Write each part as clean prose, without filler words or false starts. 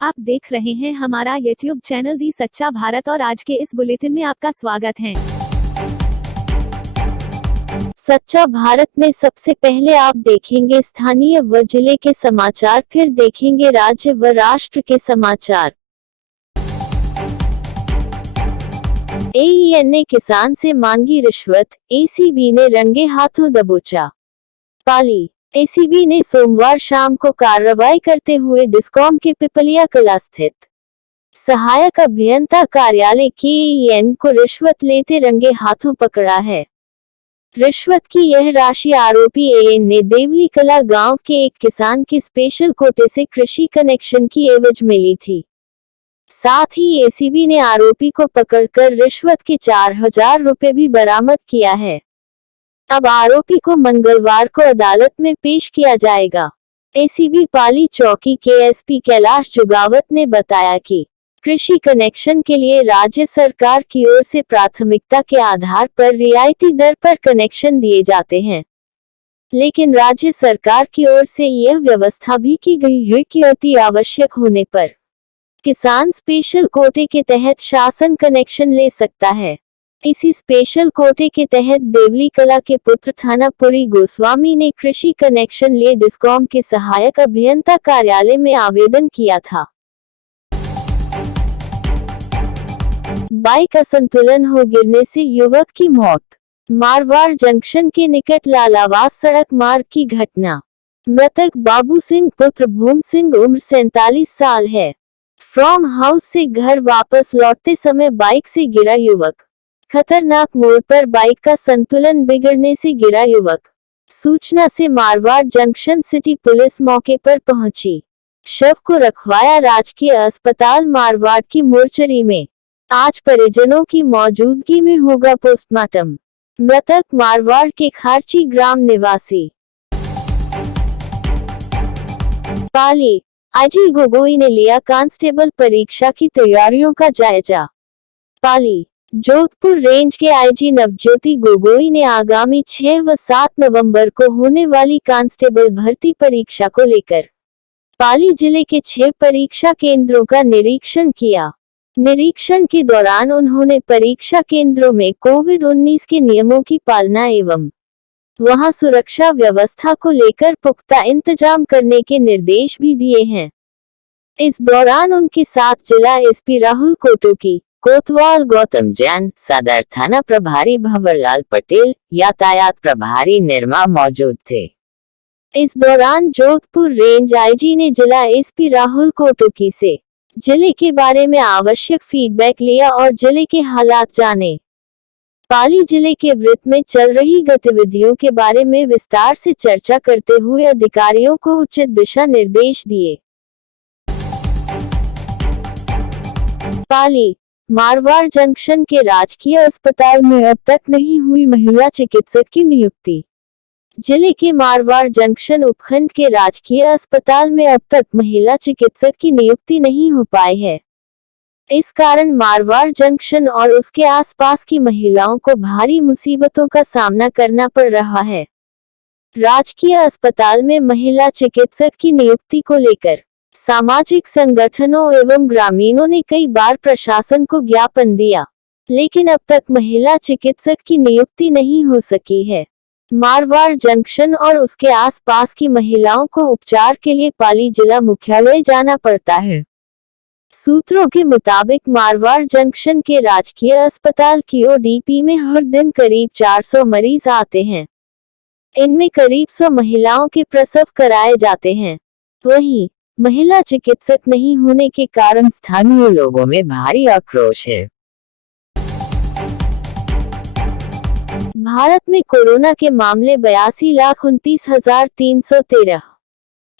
आप देख रहे हैं हमारा YouTube चैनल दी सच्चा भारत और आज के इस बुलेटिन में आपका स्वागत है। सच्चा भारत में सबसे पहले आप देखेंगे स्थानीय व जिले के समाचार, फिर देखेंगे राज्य व राष्ट्र के समाचार। AEN ने किसान से मांगी रिश्वत, ACB ने रंगे हाथों दबोचा। पाली। ACB ने सोमवार शाम को कार्रवाई करते हुए डिस्कॉम के पिपलिया कला स्थित सहायक अभियंता कार्यालय के AEN को रिश्वत लेते रंगे हाथों पकड़ा है। रिश्वत की यह राशि आरोपी AEN ने देवली कला गांव के एक किसान के स्पेशल कोटे से कृषि कनेक्शन की एवज में ली थी। साथ ही ACB ने आरोपी को पकड़कर रिश्वत के 4000 रुपए भी बरामद किया है। अब आरोपी को मंगलवार को अदालत में पेश किया जाएगा। ACB पाली चौकी के SP कैलाश जुगावत ने बताया कि कृषि कनेक्शन के लिए राज्य सरकार की ओर से प्राथमिकता के आधार पर रियायती दर पर कनेक्शन दिए जाते हैं, लेकिन राज्य सरकार की ओर से यह व्यवस्था भी की गई है कि अति आवश्यक होने पर किसान स्पेशल कोटे के तहत शासन कनेक्शन ले सकता है। इसी स्पेशल कोटे के तहत देवली कला के पुत्र थानापुरी गोस्वामी ने कृषि कनेक्शन लिए डिस्कॉम के सहायक अभियंता कार्यालय में आवेदन किया था। बाइक असंतुलन हो गिरने से युवक की मौत। मारवाड़ जंक्शन के निकट लालावास सड़क मार्ग की घटना। मृतक बाबू सिंह पुत्र भूम सिंह उम्र 47 साल है। फ्रॉम हाउस से घर वापस लौटते समय बाइक से गिरा युवक। खतरनाक मोड़ पर बाइक का संतुलन बिगड़ने से गिरा युवक। सूचना से मारवाड़ जंक्शन सिटी पुलिस मौके पर पहुंची। शव को रखवाया राजकीय अस्पताल मारवाड़ की मोर्चरी में। आज परिजनों की मौजूदगी में होगा पोस्टमार्टम। मृतक मारवाड़ के खारची ग्राम निवासी। पाली। IG गोगोई ने लिया कांस्टेबल परीक्षा की तैयारियों का जायजा। पाली। जोधपुर रेंज के IG नवज्योति गोगोई ने आगामी 6 व 7 नवंबर को होने वाली कांस्टेबल भर्ती परीक्षा को लेकर पाली जिले के 6 परीक्षा केंद्रों का निरीक्षण किया। निरीक्षण के दौरान उन्होंने परीक्षा केंद्रों में कोविड-19 के नियमों की पालना एवं वहां सुरक्षा व्यवस्था को लेकर पुख्ता इंतजाम करने के निर्देश भी दिए हैं। इस दौरान उनके साथ जिला SP राहुल कोटोकी, कोतवाल गौतम जैन, सदर थाना प्रभारी भंवरलाल पटेल, यातायात प्रभारी निर्मा मौजूद थे। इस दौरान जोधपुर रेंज IG ने जिला SP राहुल कोटोकी से जिले के बारे में आवश्यक फीडबैक लिया और जिले के हालात जाने। पाली जिले के वृत्त में चल रही गतिविधियों के बारे में विस्तार से चर्चा करते हुए अधिकारियों को उचित दिशा निर्देश दिए। पाली। मारवाड़ जंक्शन के राजकीय अस्पताल में अब तक नहीं हुई महिला चिकित्सक की नियुक्ति। जिले के मारवाड़ जंक्शन उपखंड के राजकीय अस्पताल में अब तक महिला चिकित्सक की नियुक्ति नहीं हो पाई है। इस कारण मारवाड़ जंक्शन और उसके आसपास की महिलाओं को भारी मुसीबतों का सामना करना पड़ रहा है। राजकीय अस्पताल में महिला चिकित्सक की नियुक्ति को लेकर सामाजिक संगठनों एवं ग्रामीणों ने कई बार प्रशासन को ज्ञापन दिया, लेकिन अब तक महिला चिकित्सक की नियुक्ति नहीं हो सकी है। मारवाड़ जंक्शन और उसके आसपास की महिलाओं को उपचार के लिए पाली जिला मुख्यालय जाना पड़ता है। सूत्रों के मुताबिक मारवाड़ जंक्शन के राजकीय अस्पताल की ODP में हर दिन करीब 400 मरीज आते हैं। इनमें करीब 100 महिलाओं के प्रसव कराए जाते हैं। वहीं महिला चिकित्सक नहीं होने के कारण स्थानीय लोगों में भारी आक्रोश है। भारत में कोरोना के मामले 82,29,313।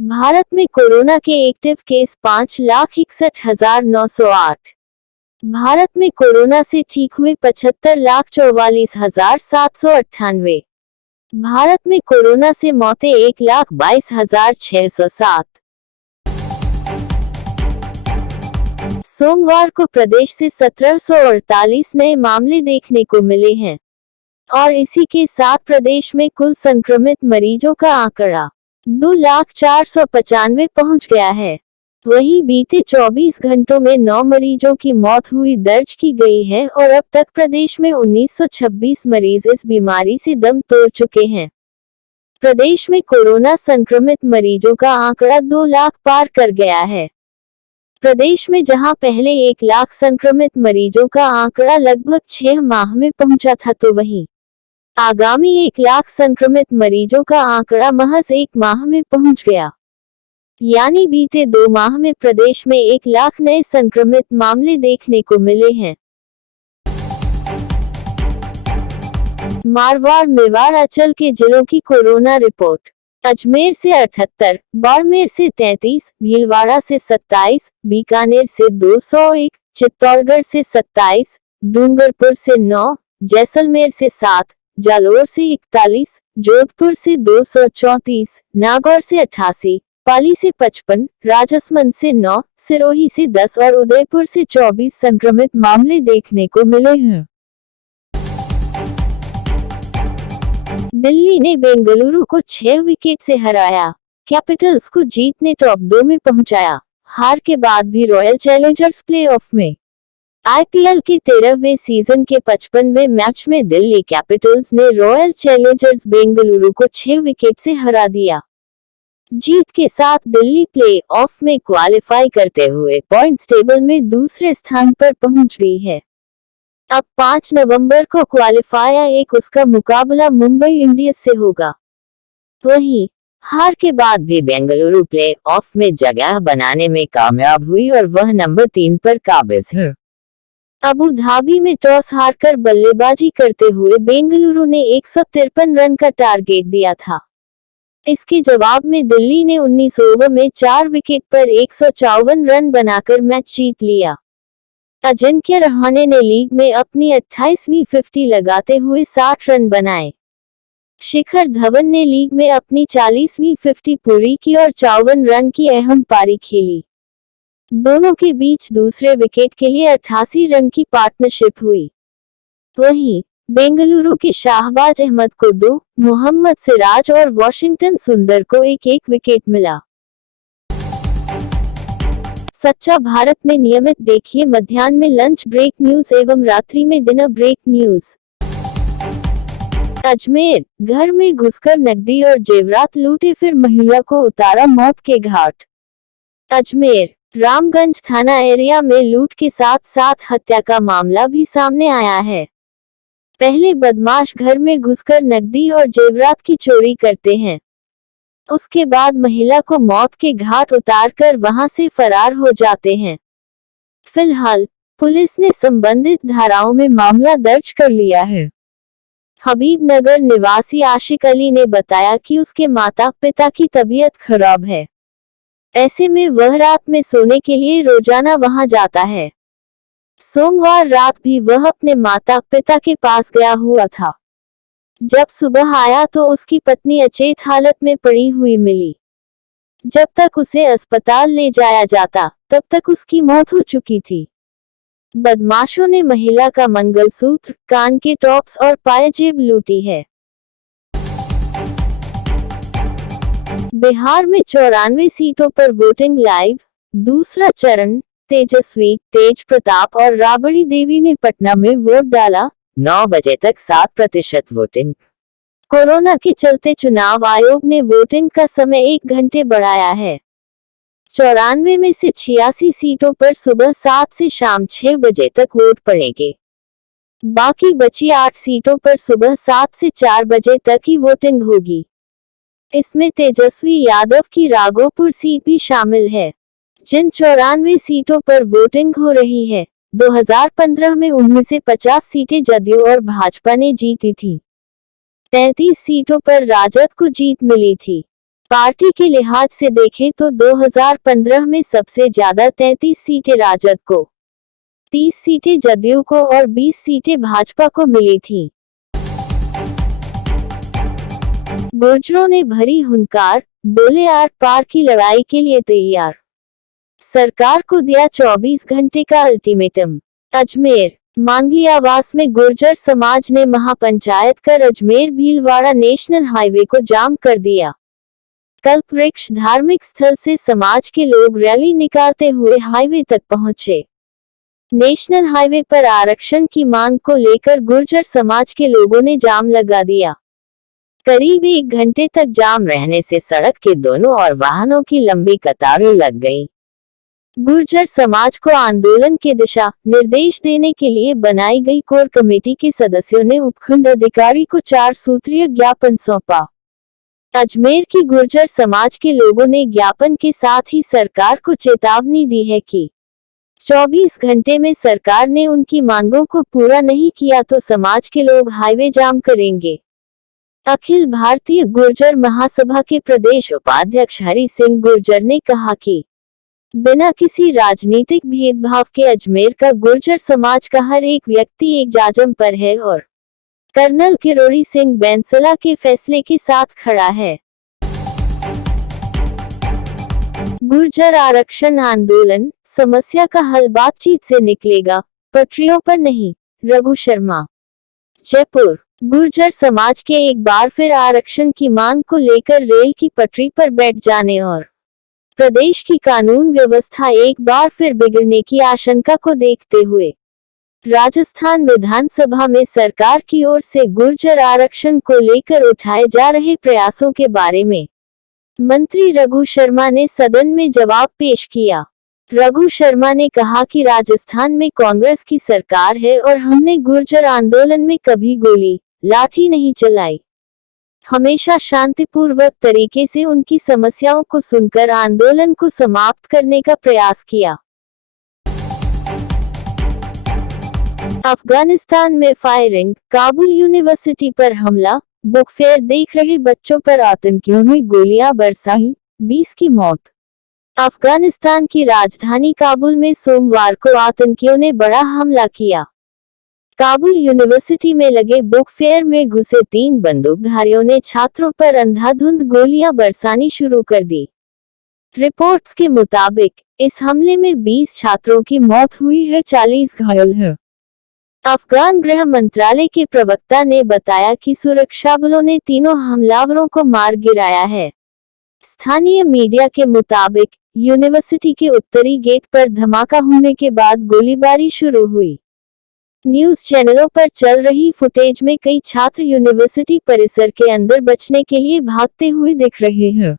भारत में कोरोना के एक्टिव केस 5,61,908। भारत में कोरोना से ठीक हुए 75,44,798। भारत में कोरोना से मौतें 1,22,607। सोमवार को प्रदेश से 1748 नए मामले देखने को मिले हैं और इसी के साथ प्रदेश में कुल संक्रमित मरीजों का आंकड़ा 2,04,95 पहुंच गया है। वहीं बीते 24 घंटों में 9 मरीजों की मौत हुई दर्ज की गई है और अब तक प्रदेश में 1926 मरीज इस बीमारी से दम तोड़ चुके हैं। प्रदेश में कोरोना संक्रमित मरीजों का आंकड़ा 2 लाख पार कर गया है। प्रदेश में जहां पहले 1 लाख संक्रमित मरीजों का आंकड़ा लगभग 6 माह में पहुंचा था, तो वहीं आगामी 1 लाख संक्रमित मरीजों का आंकड़ा महज 1 माह में पहुंच गया। यानी बीते 2 माह में प्रदेश में 1 लाख नए संक्रमित मामले देखने को मिले हैं। मारवाड़ मेवाड़ अंचल के जिलों की कोरोना रिपोर्ट। अजमेर से 78, बाड़मेर से 33, भीलवाड़ा से 27, बीकानेर से 201, चित्तौड़गढ़ से 27, डूंगरपुर से 9, जैसलमेर से 7, जालोर से 41, जोधपुर से 234, नागौर से 88, पाली से 55, राजसमंद से 9, सिरोही से 10 और उदयपुर से 24 संक्रमित मामले देखने को मिले हैं। दिल्ली ने बेंगलुरु को 6 विकेट से हराया, कैपिटल्स को जीत ने टॉप 2 में पहुंचाया। हार के बाद भी रॉयल चैलेंजर्स प्लेऑफ में। आईपीएल के 13वें सीजन के 55वें मैच में दिल्ली कैपिटल्स ने रॉयल चैलेंजर्स बेंगलुरु को 6 विकेट से हरा दिया। जीत के साथ दिल्ली प्ले ऑफ में क्वालिफाई करते हुए पॉइंट्स टेबल में दूसरे स्थान पर पहुंच गई है। अब 5 नवंबर को क्वालिफायर 1 उसका मुकाबला मुंबई इंडियंस से होगा। वहीं हार के बाद भी बेंगलुरु प्ले ऑफ में जगह बनाने में कामयाब हुई और वह नंबर 3 पर काबिज है। अबू धाबी में टॉस हारकर बल्लेबाजी करते हुए बेंगलुरु ने 153 रन का टारगेट दिया था। इसके जवाब में दिल्ली ने 19 ओवर में 4 विकेट पर 154 रन बनाकर मैच जीत लिया। अजिंक्य रहाणे ने लीग में अपनी 28वीं 50 लगाते हुए 60 रन बनाए। शिखर धवन ने लीग में अपनी 40वीं 50 पूरी की और 54 रन की अहम पारी खेली। दोनों के बीच दूसरे विकेट के लिए 88 रन की पार्टनरशिप हुई। वहीं बेंगलुरु के शाहबाज अहमद को 2, मोहम्मद सिराज और वॉशिंगटन सुंदर को 1-1 विकेट मिला। सच्चा भारत में नियमित देखिए मध्याह्न में लंच ब्रेक न्यूज एवं रात्रि में डिनर ब्रेक न्यूज। अजमेर, घर में घुसकर नकदी और जेवरात लूटे फिर महिला को उतारा मौत के घाट। अजमेर, रामगंज थाना एरिया में लूट के साथ साथ हत्या का मामला भी सामने आया है। पहले बदमाश घर में घुसकर नकदी और जेवरात की चोरी करते हैं, उसके बाद महिला को मौत के घाट उतारकर वहां से फरार हो जाते हैं। फिलहाल पुलिस ने संबंधित धाराओं में मामला दर्ज कर लिया है। हबीबनगर निवासी आशिक अली ने बताया कि उसके माता पिता की तबीयत खराब है, ऐसे में वह रात में सोने के लिए रोजाना वहां जाता है। सोमवार रात भी वह अपने माता पिता के पास गया हुआ था। जब सुबह आया तो उसकी पत्नी अचेत हालत में पड़ी हुई मिली। जब तक उसे अस्पताल ले जाया जाता तब तक उसकी मौत हो चुकी थी। बदमाशों ने महिला का मंगलसूत्र, कान के टॉप्स और पायजेब लूटी है। बिहार में 94 सीटों पर वोटिंग लाइव, दूसरा चरण। तेजस्वी, तेज प्रताप और राबड़ी देवी ने पटना में वोट डाला। 9 बजे तक 7% वोटिंग। कोरोना के चलते चुनाव आयोग ने वोटिंग का समय 1 घंटे बढ़ाया है। 94 में से 86 सीटों पर सुबह 7 से शाम 6 बजे तक वोट पड़ेंगे। बाकी बची 8 सीटों पर सुबह 7 से 4 बजे तक ही वोटिंग होगी। इसमें तेजस्वी यादव की राघोपुर सीट भी शामिल है। जिन 94 सीटों पर वोटिंग हो रही है, 2015 में उनमें से 50 सीटें जदयू और भाजपा ने जीती थी। 33 सीटों पर राजद को जीत मिली थी। पार्टी के लिहाज से देखें तो 2015 में सबसे ज्यादा 33 सीटें राजद को, 30 सीटें जदयू को और 20 सीटें भाजपा को मिली थी। गुर्जरों ने भरी हुंकार, बोले आर पार की लड़ाई के लिए तैयार। सरकार को दिया 24 घंटे का अल्टीमेटम। अजमेर, मांगली आवास में गुर्जर समाज ने महापंचायत कर अजमेर भीलवाड़ा नेशनल हाईवे को जाम कर दिया। कल्पवृक्ष धार्मिक स्थल से समाज के लोग रैली निकालते हुए हाईवे तक पहुंचे। नेशनल हाईवे पर आरक्षण की मांग को लेकर गुर्जर समाज के लोगों ने जाम लगा दिया। करीब 1 घंटे तक जाम रहने से सड़क के दोनों ओर वाहनों की लंबी कतारें लग गईं। गुर्जर समाज को आंदोलन के दिशा निर्देश देने के लिए बनाई गई कोर कमेटी के सदस्यों ने उपखंड अधिकारी को 4 सूत्रीय ज्ञापन सौंपा। अजमेर की गुर्जर समाज के लोगों ने ज्ञापन के साथ ही सरकार को चेतावनी दी है कि 24 घंटे में सरकार ने उनकी मांगों को पूरा नहीं किया तो समाज के लोग हाईवे जाम करेंगे। अखिल भारतीय गुर्जर महासभा के प्रदेश उपाध्यक्ष हरि सिंह गुर्जर ने कहा कि बिना किसी राजनीतिक भेदभाव के अजमेर का गुर्जर समाज का हर एक व्यक्ति एक जाजम पर है और कर्नल किरोड़ी सिंह बैंसला के फैसले के साथ खड़ा है। गुर्जर आरक्षण आंदोलन समस्या का हल बातचीत से निकलेगा, पटरियों पर नहीं। रघु शर्मा, जयपुर। गुर्जर समाज के एक बार फिर आरक्षण की मांग को लेकर रेल की पटरी पर बैठ जाने और प्रदेश की कानून व्यवस्था एक बार फिर बिगड़ने की आशंका को देखते हुए राजस्थान विधानसभा में सरकार की ओर से गुर्जर आरक्षण को लेकर उठाए जा रहे प्रयासों के बारे में मंत्री रघु शर्मा ने सदन में जवाब पेश किया। रघु शर्मा ने कहा कि राजस्थान में कांग्रेस की सरकार है और हमने गुर्जर आंदोलन में कभी गोली लाठी नहीं चलाई। हमेशा शांतिपूर्वक तरीके से उनकी समस्याओं को सुनकर आंदोलन को समाप्त करने का प्रयास किया। अफगानिस्तान में फायरिंग, काबुल यूनिवर्सिटी पर हमला, बुक फेयर देख रहे बच्चों पर आतंकियों ने गोलियां बरसाई, 20 की मौत। अफगानिस्तान की राजधानी काबुल में सोमवार को आतंकियों ने बड़ा हमला किया। काबुल यूनिवर्सिटी में लगे बुक फेयर में घुसे 3 बंदूकधारियों ने छात्रों पर अंधाधुंध गोलियां बरसानी शुरू कर दी। रिपोर्ट्स के मुताबिक इस हमले में 20 छात्रों की मौत हुई है, 40 घायल हैं। अफगान गृह मंत्रालय के प्रवक्ता ने बताया कि सुरक्षा बलों ने तीनों हमलावरों को मार गिराया है। स्थानीय मीडिया के मुताबिक यूनिवर्सिटी के उत्तरी गेट पर धमाका होने के बाद गोलीबारी शुरू हुई। न्यूज चैनलों पर चल रही फुटेज में कई छात्र यूनिवर्सिटी परिसर के अंदर बचने के लिए भागते हुए दिख रहे हैं।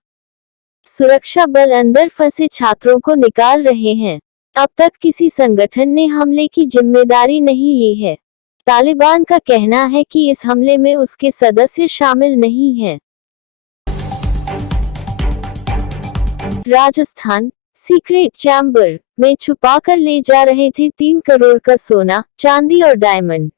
सुरक्षा बल अंदर फंसे छात्रों को निकाल रहे हैं। अब तक किसी संगठन ने हमले की जिम्मेदारी नहीं ली है। तालिबान का कहना है कि इस हमले में उसके सदस्य शामिल नहीं हैं। राजस्थान, सीक्रेट चैम्बर में छुपाकर ले जा रहे थे 3 करोड़ का सोना, चांदी और डायमंड।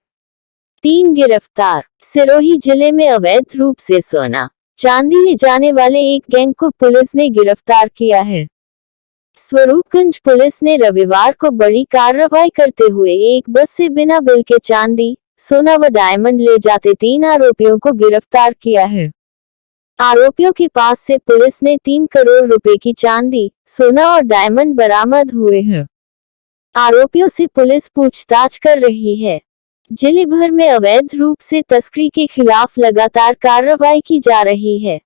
3 गिरफ्तार। सिरोही जिले में अवैध रूप से सोना, चांदी ले जाने वाले एक गैंग को पुलिस ने गिरफ्तार किया है। स्वरूपगंज पुलिस ने रविवार को बड़ी कार्रवाई करते हुए एक बस से बिना बिल के चांदी, सोना व डायमंड ले जाते 3 आरोपियों को गिरफ्तार किया है। आरोपियों के पास से पुलिस ने 3 करोड़ रुपए की चांदी, सोना और डायमंड बरामद हुए हैं। आरोपियों से पुलिस पूछताछ कर रही है। जिले भर में अवैध रूप से तस्करी के खिलाफ लगातार कार्रवाई की जा रही है।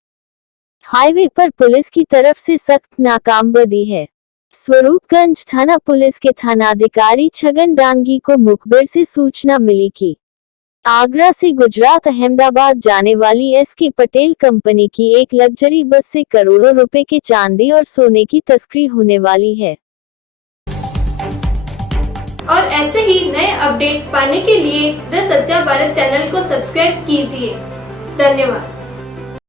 हाईवे पर पुलिस की तरफ से सख्त नाकामबंदी है। स्वरूपगंज थाना पुलिस के थानाधिकारी छगन डांगी को मुखबिर से सूचना मिली कि आगरा से गुजरात अहमदाबाद जाने वाली एसके पटेल कंपनी की एक लग्जरी बस से करोड़ों रुपए के चांदी और सोने की तस्करी होने वाली है। और ऐसे ही नए अपडेट पाने के लिए द सच्चा भारत चैनल को सब्सक्राइब कीजिए। धन्यवाद।